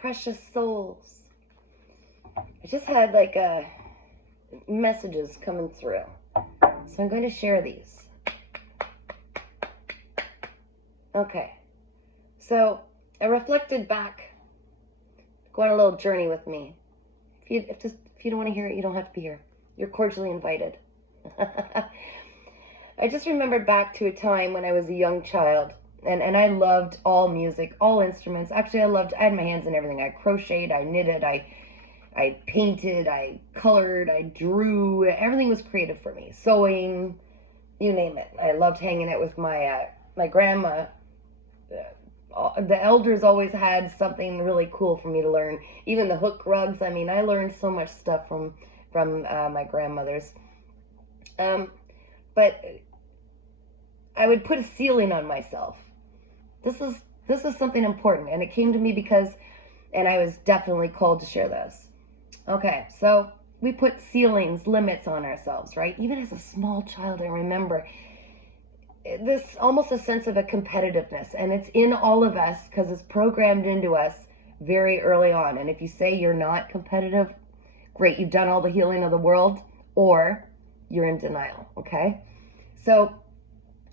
precious souls. I just had like messages coming through. So I'm going to share these. Okay. So I reflected back. Go on a little journey with me. If you don't want to hear it, you don't have to be here. You're cordially invited. I just remembered back to a time when I was a young child, and I loved all music, all instruments. Actually, I had my hands in everything. I crocheted, I knitted, I painted, I colored, I drew. Everything was creative for me. Sewing, you name it. I loved hanging out with my grandma. The elders always had something really cool for me to learn. Even the hook rugs. I mean, I learned so much stuff from my grandmothers. But I would put a ceiling on myself. This is something important, and it came to me because, and I was definitely called to share this. Okay, so we put ceilings, limits on ourselves, right? Even as a small child, I remember this almost a sense of a competitiveness, and it's in all of us because it's programmed into us very early on. And if you say you're not competitive, great, you've done all the healing of the world, or you're in denial. Okay, so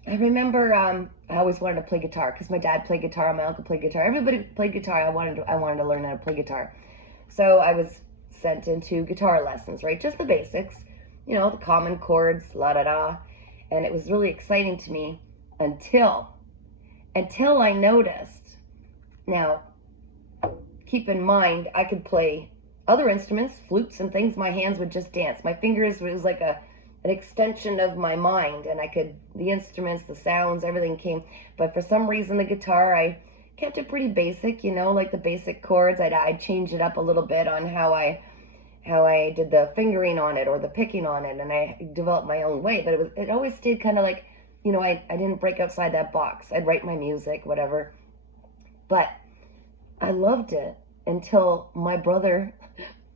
I remember I always wanted to play guitar because my dad played guitar, my uncle played guitar, everybody played guitar. I wanted to learn how to play guitar, so I was sent into guitar lessons, right? Just the basics, the common chords, la da da. And it was really exciting to me until I noticed. Now, keep in mind, I could play other instruments, flutes and things. My hands would just dance. My fingers was like an extension of my mind, and the instruments, the sounds, everything came. But for some reason, the guitar, I kept it pretty basic, like the basic chords. I'd change it up a little bit on how I did the fingering on it or the picking on it, and I developed my own way. But it always stayed kind of like, I didn't break outside that box. I'd write my music, whatever. But I loved it until my brother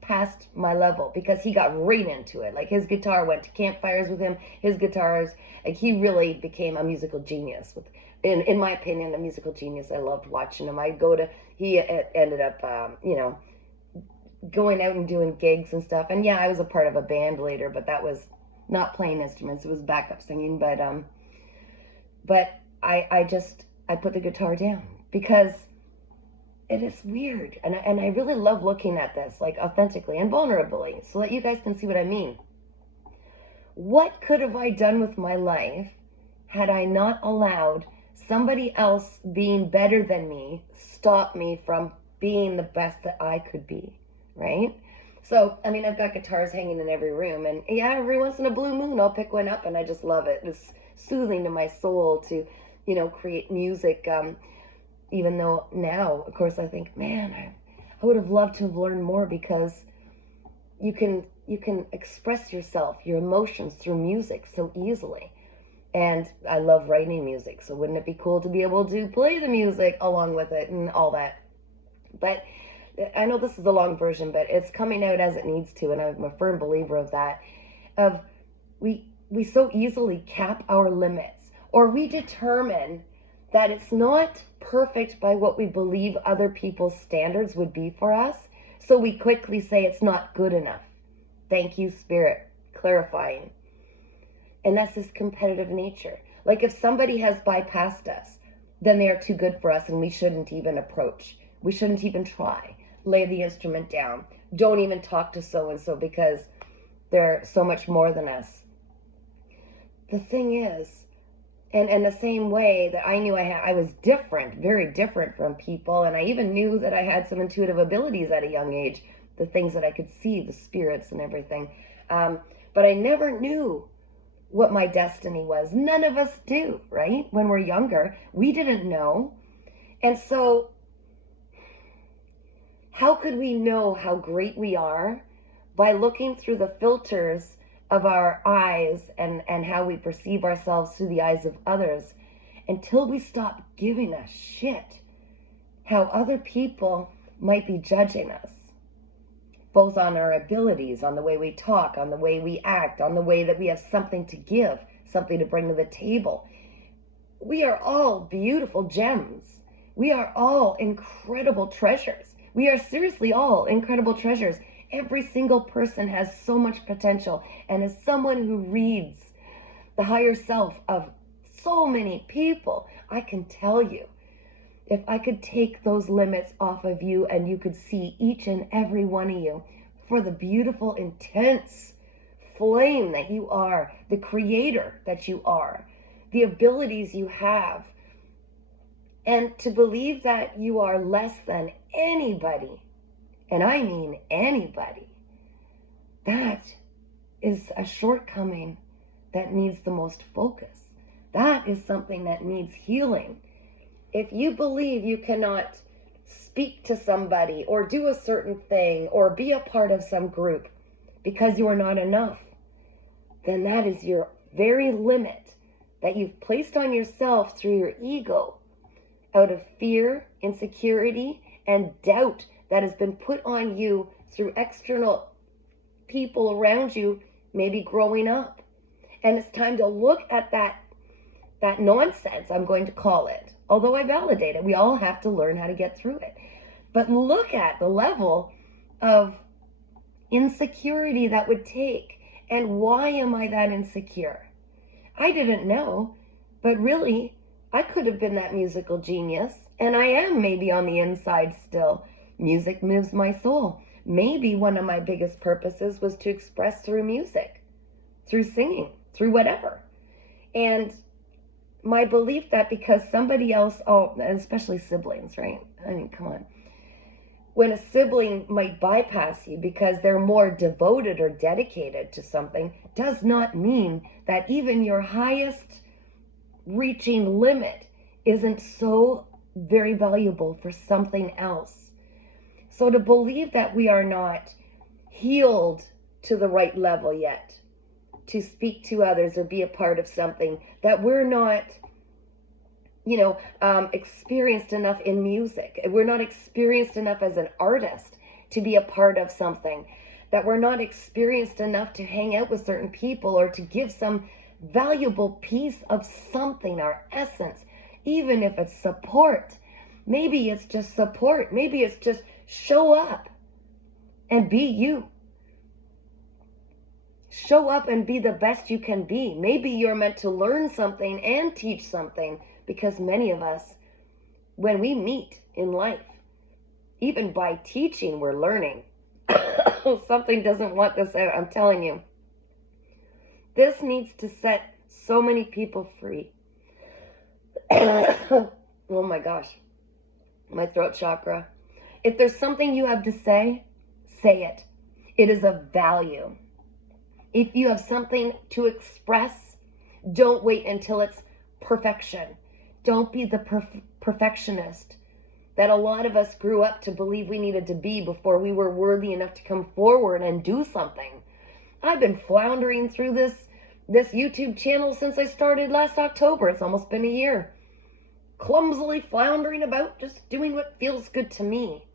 passed my level, because he got right into it. Like, his guitar went to campfires with him. His guitars, like, he really became a musical genius. In my opinion, a musical genius. I loved watching him. He ended up, going out and doing gigs and stuff. And yeah, I was a part of a band later, but that was not playing instruments. It was backup singing. But I put the guitar down because it is weird. And I really love looking at this, like, authentically and vulnerably, so that you guys can see what I mean. What could have I done with my life had I not allowed somebody else being better than me stop me from being the best that I could be? Right? So, I mean, I've got guitars hanging in every room, and yeah, every once in a blue moon, I'll pick one up, and I just love it. It's soothing to my soul to, create music. Even though now, of course, I think, man, I would have loved to have learned more, because you can express yourself, your emotions through music so easily. And I love writing music, so wouldn't it be cool to be able to play the music along with it and all that? But I know this is a long version, but it's coming out as it needs to, and I'm a firm believer of that. We so easily cap our limits, or we determine that it's not perfect by what we believe other people's standards would be for us, so we quickly say it's not good enough. Thank you, Spirit, clarifying. And that's this competitive nature. Like, if somebody has bypassed us, then they are too good for us, and we shouldn't even approach. We shouldn't even try. Lay the instrument down. Don't even talk to so-and-so because they're so much more than us. The thing is, and the same way that I knew I was different, very different from people, and I even knew that I had some intuitive abilities at a young age, the things that I could see, the spirits and everything. But I never knew what my destiny was. None of us do, right? When we're younger, we didn't know. And so, how could we know how great we are? By looking through the filters of our eyes and how we perceive ourselves through the eyes of others, until we stop giving a shit how other people might be judging us, both on our abilities, on the way we talk, on the way we act, on the way that we have something to give, something to bring to the table. We are all beautiful gems. We are all incredible treasures. We are seriously all incredible treasures. Every single person has so much potential. And as someone who reads the higher self of so many people, I can tell you, if I could take those limits off of you and you could see each and every one of you for the beautiful, intense flame that you are, the creator that you are, the abilities you have, and to believe that you are less than anybody, and I mean anybody, that is a shortcoming that needs the most focus. That is something that needs healing. If you believe you cannot speak to somebody or do a certain thing or be a part of some group because you are not enough, then that is your very limit that you've placed on yourself through your ego out of fear, insecurity, and doubt that has been put on you through external people around you, maybe growing up. And it's time to look at that nonsense, I'm going to call it. Although I validate it, we all have to learn how to get through it. But look at the level of insecurity that would take. And why am I that insecure? I didn't know, but really, I could have been that musical genius, and I am maybe on the inside still. Music moves my soul. Maybe one of my biggest purposes was to express through music, through singing, through whatever. And my belief that because somebody else, and especially siblings, right? I mean, come on. When a sibling might bypass you because they're more devoted or dedicated to something, does not mean that even your highest reaching limit isn't so very valuable for something else. So to believe that we are not healed to the right level yet, to speak to others or be a part of something, that we're not, experienced enough in music, we're not experienced enough as an artist to be a part of something, that we're not experienced enough to hang out with certain people or to give some valuable piece of something, our essence, even if it's support. Maybe it's just support. Maybe it's just show up and be you. Show up and be the best you can be. Maybe you're meant to learn something and teach something, because many of us, when we meet in life, even by teaching, we're learning. Something doesn't want this out, I'm telling you. This needs to set so many people free. Oh my gosh. My throat chakra. If there's something you have to say it. It is of value. If you have something to express, don't wait until it's perfection. Don't be the perfectionist that a lot of us grew up to believe we needed to be before we were worthy enough to come forward and do something. I've been floundering through this YouTube channel since I started last October. It's almost been a year. Clumsily floundering about, just doing what feels good to me.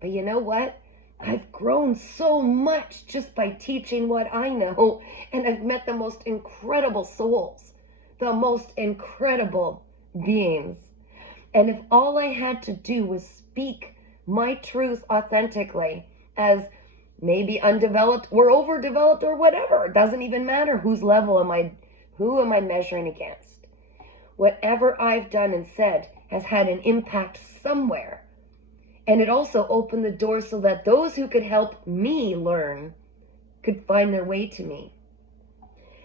But you know what? I've grown so much just by teaching what I know, and I've met the most incredible souls, the most incredible beings. And if all I had to do was speak my truth authentically, as maybe undeveloped or overdeveloped or whatever, it doesn't even matter who am I measuring against. Whatever I've done and said has had an impact somewhere. And it also opened the door so that those who could help me learn could find their way to me.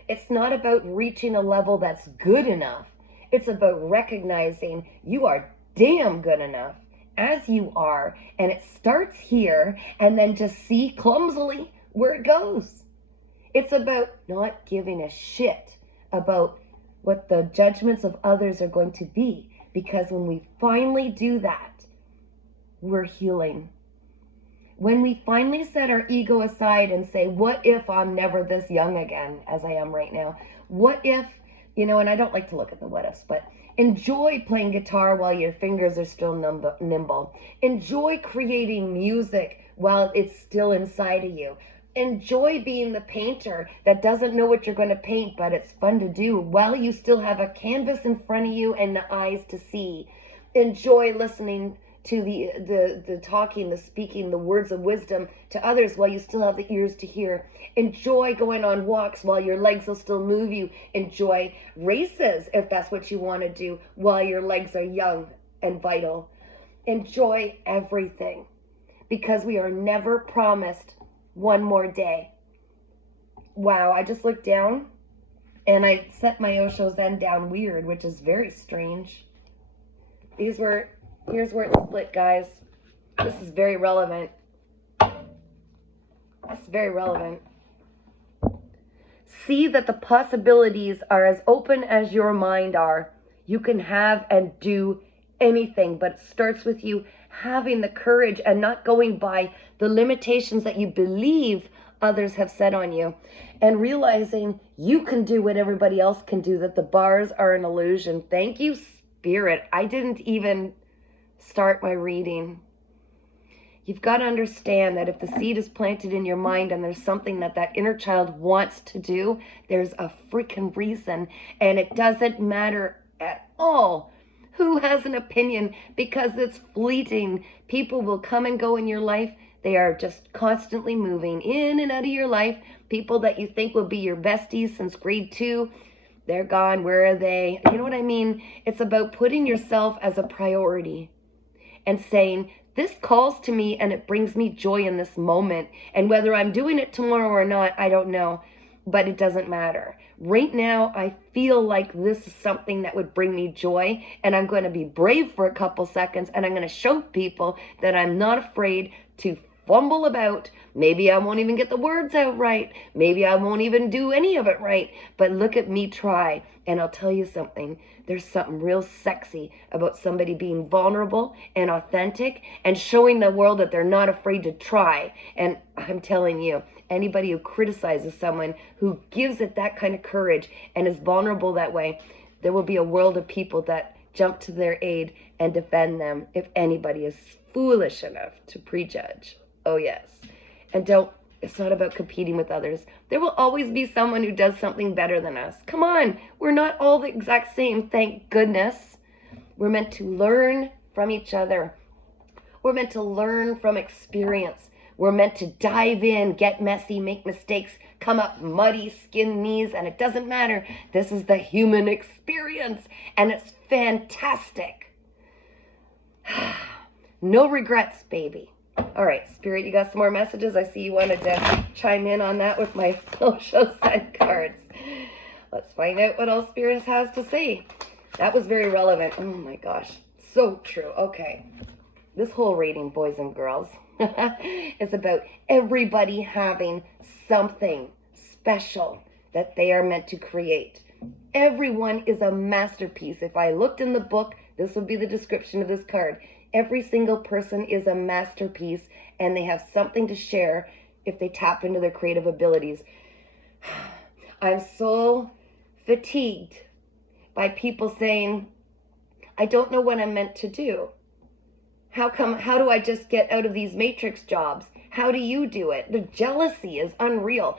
It's not about reaching a level that's good enough. It's about recognizing you are damn good enough as you are. And it starts here, and then just see clumsily where it goes. It's about not giving a shit about what the judgments of others are going to be. Because when we finally do that, we're healing. When we finally set our ego aside and say, what if I'm never this young again as I am right now? What if, and I don't like to look at the what ifs, but enjoy playing guitar while your fingers are still nimble. Enjoy creating music while it's still inside of you. Enjoy being the painter that doesn't know what you're going to paint, but it's fun to do while you still have a canvas in front of you and the eyes to see. Enjoy listening to the talking, the speaking, the words of wisdom to others while you still have the ears to hear. Enjoy going on walks while your legs will still move you. Enjoy races if that's what you want to do while your legs are young and vital. Enjoy everything, because we are never promised one more day. Wow, I just looked down and I set my Osho Zen down weird, which is very strange. Here's where it split, guys. This is very relevant. This is very relevant. See that the possibilities are as open as your mind are. You can have and do anything, but it starts with you having the courage and not going by the limitations that you believe others have set on you, and realizing you can do what everybody else can do, that the bars are an illusion. Thank you, Spirit. I didn't even start my reading. You've got to understand that if the seed is planted in your mind and there's something that inner child wants to do, there's a freaking reason, and it doesn't matter at all who has an opinion, because it's fleeting. People will come and go in your life. They are just constantly moving in and out of your life. People that you think will be your besties since grade 2, they're gone. Where are they? You know what I mean? It's about putting yourself as a priority and saying, this calls to me and it brings me joy in this moment. And whether I'm doing it tomorrow or not, I don't know. But it doesn't matter. Right now, I feel like this is something that would bring me joy, and I'm going to be brave for a couple seconds, and I'm going to show people that I'm not afraid to fumble about. Maybe I won't even get the words out right. Maybe I won't even do any of it right. But look at me try. And I'll tell you something. There's something real sexy about somebody being vulnerable and authentic and showing the world that they're not afraid to try. And I'm telling you, anybody who criticizes someone who gives it that kind of courage and is vulnerable that way, there will be a world of people that jump to their aid and defend them if anybody is foolish enough to prejudge. Oh, yes. And it's not about competing with others. There will always be someone who does something better than us. Come on. We're not all the exact same, thank goodness. We're meant to learn from each other. We're meant to learn from experience. We're meant to dive in, get messy, make mistakes, come up muddy, skin knees, and it doesn't matter. This is the human experience, and it's fantastic. No regrets, baby. All right, Spirit, you got some more messages? I see you wanted to chime in on that with my Osho Zen cards. Let's find out what all Spirit has to say. That was very relevant. Oh my gosh, so true. Okay, this whole reading, boys and girls, is about everybody having something special that they are meant to create. Everyone is a masterpiece. If I looked in the book, this would be the description of this card. Every single person is a masterpiece, and they have something to share if they tap into their creative abilities. I'm so fatigued by people saying, I don't know what I'm meant to do. How do I just get out of these matrix jobs? How do you do it? The jealousy is unreal.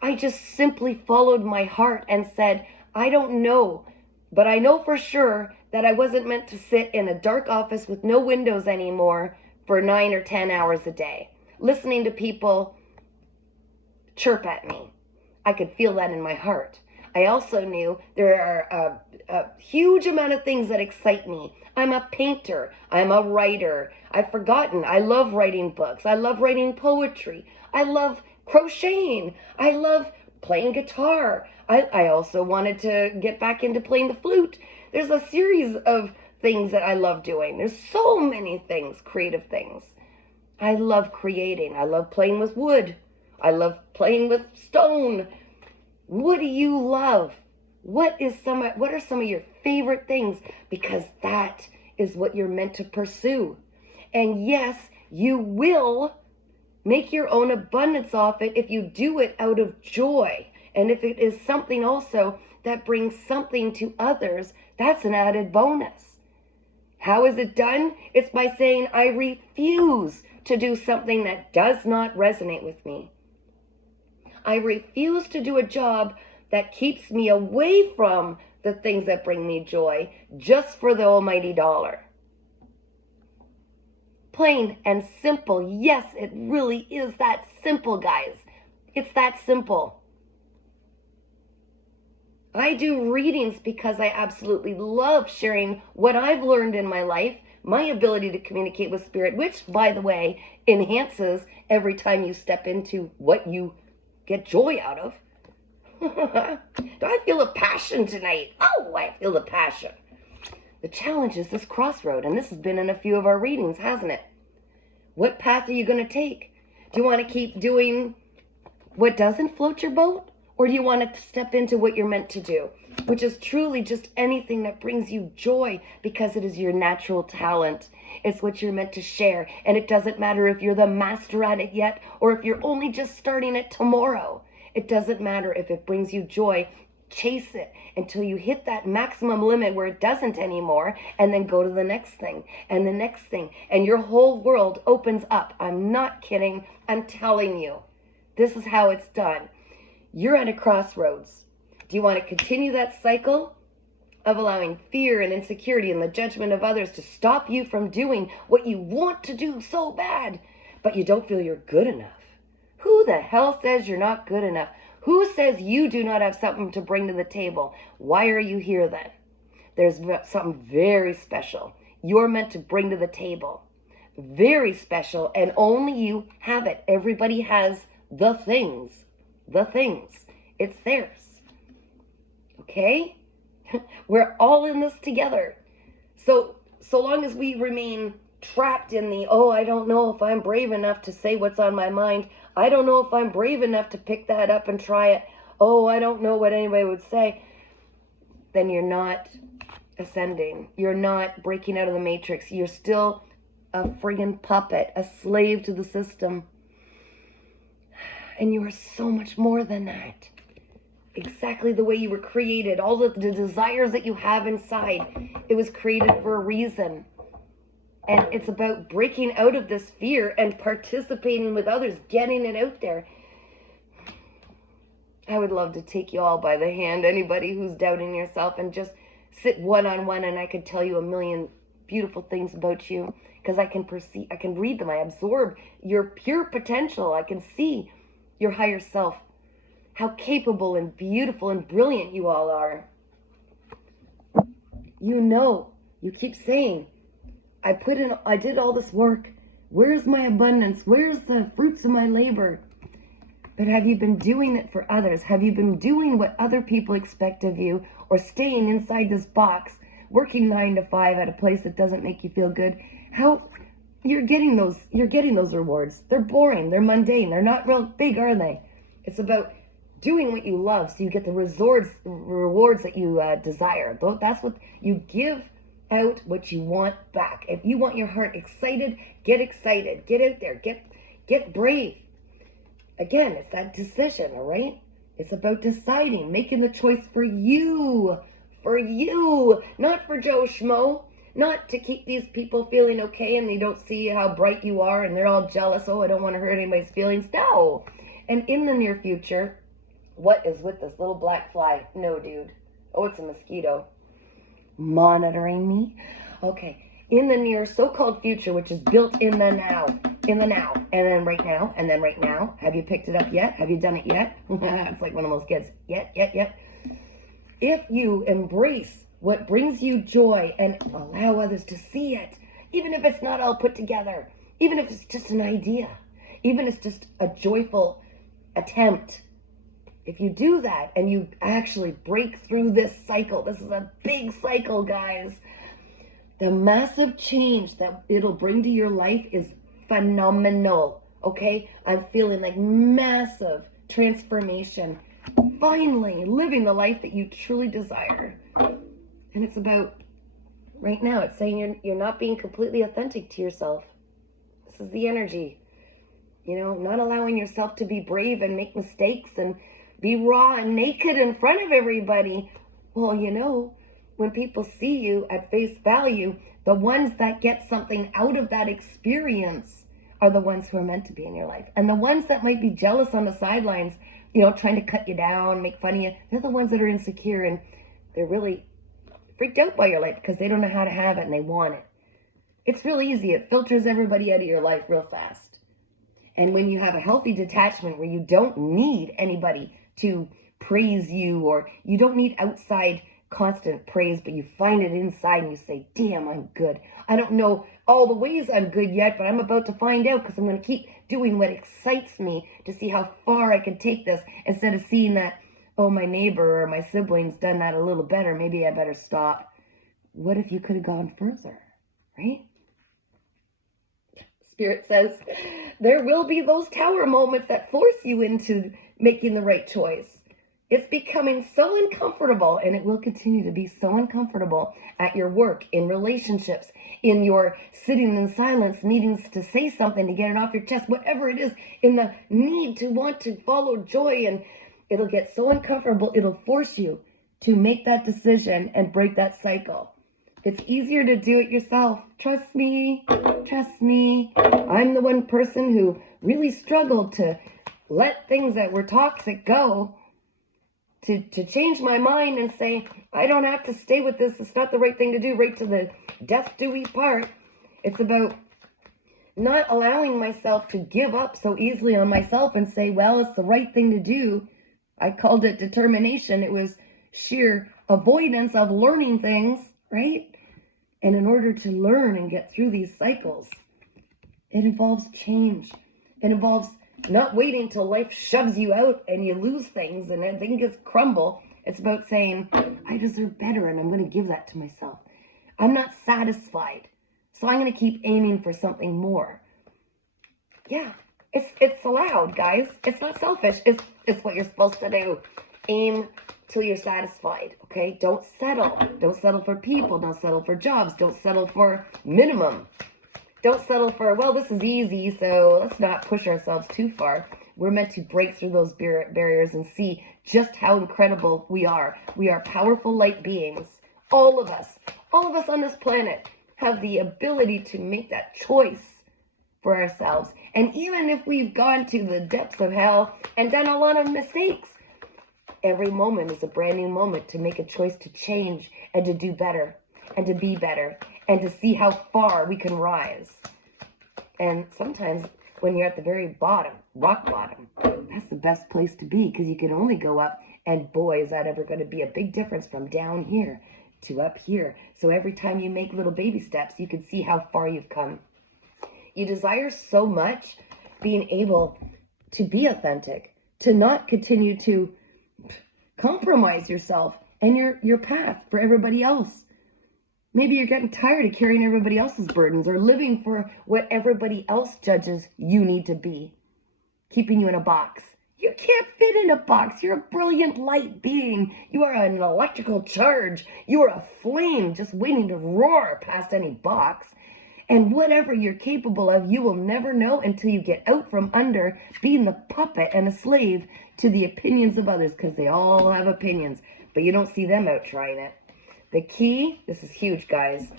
I just simply followed my heart and said, I don't know, but I know for sure that I wasn't meant to sit in a dark office with no windows anymore for 9 or 10 hours a day, listening to people chirp at me. I could feel that in my heart. I also knew there are a huge amount of things that excite me. I'm a painter. I'm a writer. I've forgotten. I love writing books. I love writing poetry. I love crocheting. I love playing guitar. I also wanted to get back into playing the flute. There's a series of things that I love doing. There's so many things, creative things. I love creating. I love playing with wood. I love playing with stone. What do you love? What are some of your favorite things? Because that is what you're meant to pursue. And yes, you will make your own abundance off it if you do it out of joy. And if it is something also that brings something to others, that's an added bonus. How is it done? It's by saying, I refuse to do something that does not resonate with me. I refuse to do a job that keeps me away from the things that bring me joy just for the almighty dollar. Plain and simple. Yes, it really is that simple, guys. It's that simple. I do readings because I absolutely love sharing what I've learned in my life, my ability to communicate with spirit, which, by the way, enhances every time you step into what you get joy out of. Do I feel a passion tonight? Oh, I feel the passion. The challenge is this crossroad, and this has been in a few of our readings, hasn't it? What path are you going to take? Do you want to keep doing what doesn't float your boat? Or do you want to step into what you're meant to do, which is truly just anything that brings you joy because it is your natural talent. It's what you're meant to share. And it doesn't matter if you're the master at it yet or if you're only just starting it tomorrow. It doesn't matter if it brings you joy. Chase it until you hit that maximum limit where it doesn't anymore, and then go to the next thing and the next thing. And your whole world opens up. I'm not kidding. I'm telling you. This is how it's done. You're at a crossroads. Do you want to continue that cycle of allowing fear and insecurity and the judgment of others to stop you from doing what you want to do so bad, but you don't feel you're good enough? Who the hell says you're not good enough? Who says you do not have something to bring to the table? Why are you here then? There's something very special you're meant to bring to the table. Very special, and only you have it. Everybody has the things. The things. It's theirs. Okay? We're all in this together. So long as we remain trapped in the, oh, I don't know if I'm brave enough to say what's on my mind. I don't know if I'm brave enough to pick that up and try it. Oh, I don't know what anybody would say. Then you're not ascending. You're not breaking out of the matrix. You're still a friggin' puppet, a slave to the system. And you are so much more than that. Exactly the way you were created. All of the desires that you have inside. It was created for a reason. And it's about breaking out of this fear and participating with others, getting it out there. I would love to take you all by the hand, anybody who's doubting yourself, and just sit one-on-one, and I could tell you a million beautiful things about you, because I can perceive, I can read them, I absorb your pure potential. I can see your higher self, how capable and beautiful and brilliant you all are. You know, you keep saying, I did all this work. Where's my abundance? Where's the fruits of my labor? But have you been doing it for others? Have you been doing what other people expect of you, or staying inside this box, working 9 to 5 at a place that doesn't make you feel good? How you're getting those rewards. They're boring, they're mundane, they're not real big, are they? It's about doing what you love so you get the rewards that you desire. That's what you give out, what you want back. If you want your heart excited, get out there, get brave. Again, it's that decision, all right? It's about deciding, making the choice for you, not for Joe Schmo, not to keep these people feeling okay and they don't see how bright you are and they're all jealous. Oh, I don't want to hurt anybody's feelings. No. And in the near future, what is with this little black fly? No, dude. Oh, it's a mosquito. Monitoring me. Okay. In the near so-called future, which is built in the now, and then right now. Have you picked it up yet? Have you done it yet? It's like one of those kids. Yet. If you embrace what brings you joy and allow others to see it, even if it's not all put together, even if it's just an idea, even if it's just a joyful attempt, if you do that and you actually break through this cycle, this is a big cycle, guys, the massive change that it'll bring to your life is phenomenal. Okay? I'm feeling like massive transformation. Finally living the life that you truly desire. And it's about, right now, it's saying you're not being completely authentic to yourself. This is the energy. You know, not allowing yourself to be brave and make mistakes and be raw and naked in front of everybody. Well, you know, when people see you at face value, the ones that get something out of that experience are the ones who are meant to be in your life. And the ones that might be jealous on the sidelines, you know, trying to cut you down, make fun of you, they're the ones that are insecure and they're really freaked out by your life because they don't know how to have it and they want it. It's real easy. It filters everybody out of your life real fast. And when you have a healthy detachment where you don't need anybody to praise you, or you don't need outside constant praise, but you find it inside and you say, damn, I'm good. I don't know all the ways I'm good yet, but I'm about to find out, because I'm going to keep doing what excites me to see how far I can take this, instead of seeing that, oh, my neighbor or my sibling's done that a little better. Maybe I better stop. What if you could have gone further, right? Spirit says there will be those tower moments that force you into making the right choice. It's becoming so uncomfortable, and it will continue to be so uncomfortable at your work, in relationships, in your sitting in silence, needing to say something to get it off your chest, whatever it is, in the need to want to follow joy, and it'll get so uncomfortable, it'll force you to make that decision and break that cycle. It's easier to do it yourself. Trust me, trust me. I'm the one person who really struggled to let things that were toxic go, to change my mind and say, I don't have to stay with this. It's not the right thing to do, right to the death do we part. It's about not allowing myself to give up so easily on myself and say, well, it's the right thing to do. I called it determination. It was sheer avoidance of learning things, right? And in order to learn and get through these cycles, it involves change. It involves not waiting till life shoves you out and you lose things and everything gets crumble. It's about saying, I deserve better, and I'm going to give that to myself. I'm not satisfied, so I'm going to keep aiming for something more. Yeah, it's allowed, guys. It's not selfish. It's what you're supposed to do. Aim till you're satisfied, okay? Don't settle. Don't settle for people. Don't settle for jobs. Don't settle for minimum. Don't settle for, well, this is easy, so let's not push ourselves too far. We're meant to break through those barriers and see just how incredible we are. We are powerful light beings. All of us on this planet have the ability to make that choice for ourselves. And even if we've gone to the depths of hell and done a lot of mistakes, every moment is a brand new moment to make a choice to change and to do better and to be better and to see how far we can rise. And sometimes when you're at the very bottom, rock bottom, that's the best place to be, because you can only go up. And boy, is that ever going to be a big difference from down here to up here. So every time you make little baby steps, you can see how far you've come. You desire so much being able to be authentic, to not continue to compromise yourself and your path for everybody else. Maybe you're getting tired of carrying everybody else's burdens or living for what everybody else judges you need to be, keeping you in a box. You can't fit in a box. You're a brilliant light being. You are an electrical charge. You are a flame just waiting to roar past any box. And whatever you're capable of, you will never know until you get out from under being the puppet and a slave to the opinions of others, because they all have opinions, but you don't see them out trying it. The key, this is huge, guys.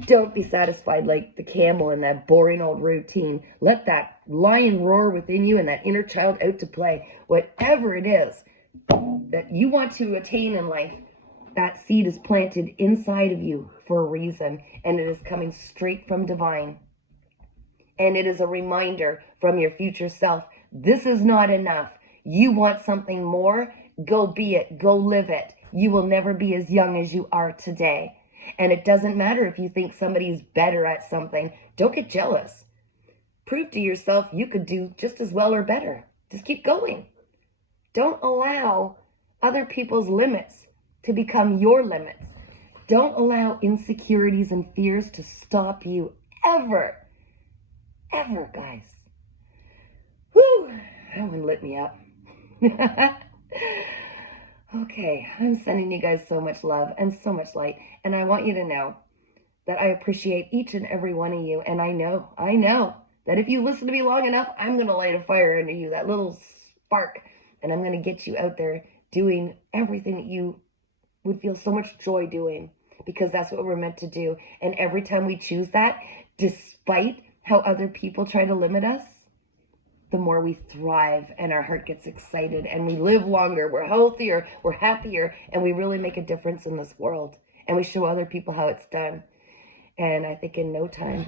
Don't be satisfied like the camel in that boring old routine. Let that lion roar within you and that inner child out to play. Whatever it is that you want to attain in life, that seed is planted inside of you for a reason, and it is coming straight from divine. And it is a reminder from your future self. This is not enough. You want something more? Go be it. Go live it. You will never be as young as you are today. And it doesn't matter if you think somebody's better at something. Don't get jealous. Prove to yourself you could do just as well or better. Just keep going. Don't allow other people's limits to become your limits. Don't allow insecurities and fears to stop you ever. Ever, guys. Whew, that one lit me up. Okay, I'm sending you guys so much love and so much light. And I want you to know that I appreciate each and every one of you. And I know that if you listen to me long enough, I'm going to light a fire under you, that little spark. And I'm going to get you out there doing everything that you would feel so much joy doing, because that's what we're meant to do. And every time we choose that, despite how other people try to limit us, the more we thrive and our heart gets excited and we live longer, we're healthier, we're happier, and we really make a difference in this world. And we show other people how it's done. And I think in no time,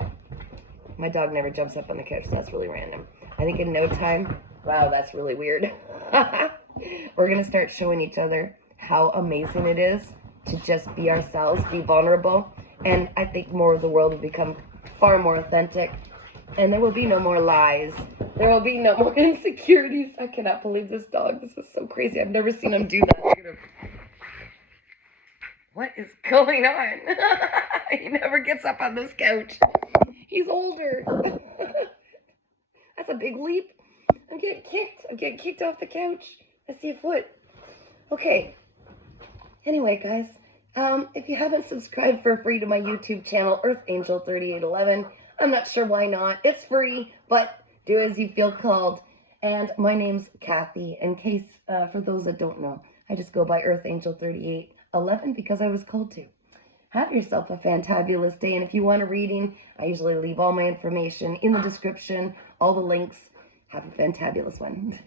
my dog never jumps up on the couch, so that's really random. I think in no time, wow, that's really weird. We're going to start showing each other how amazing it is to just be ourselves, be vulnerable. And I think more of the world will become far more authentic. And there will be no more lies. There will be no more insecurities. I cannot believe this dog. This is so crazy. I've never seen him do that. Look at him. What is going on? He never gets up on this couch. He's older. That's a big leap. I'm getting kicked. I'm getting kicked off the couch. I see a foot. Okay. Anyway, guys, if you haven't subscribed for free to my YouTube channel, Earth Angel 3811, I'm not sure why not. It's free, but do as you feel called. And my name's Kathy. In case, for those that don't know, I just go by Earth Angel 3811 because I was called to. Have yourself a fantabulous day. And if you want a reading, I usually leave all my information in the description, all the links. Have a fantabulous one.